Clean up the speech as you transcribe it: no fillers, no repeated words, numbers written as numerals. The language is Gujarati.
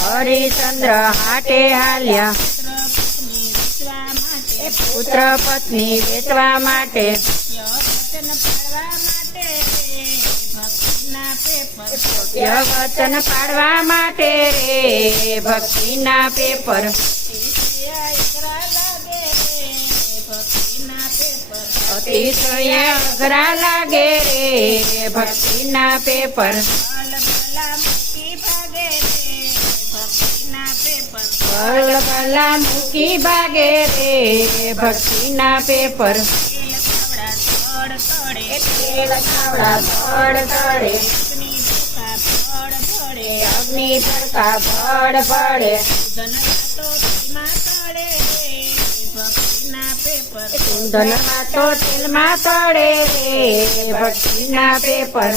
હરિચંદ્ર હાટે હાલ્યા પુત્ર પત્ની વેચવા માટે વચન પાડવા માટે રે ભક્તિના પેપર અતિશય અઘરા લાગે રે ભક્તિના પેપર ભલા મૂકી ભાગે રે ભક્તિના પેપર તેલ ખાવડા ધડ તળે અગ્નિ ભડકા ભડ પડે ધનમાં તો તેલમાં તળે રે ભક્તિના પેપર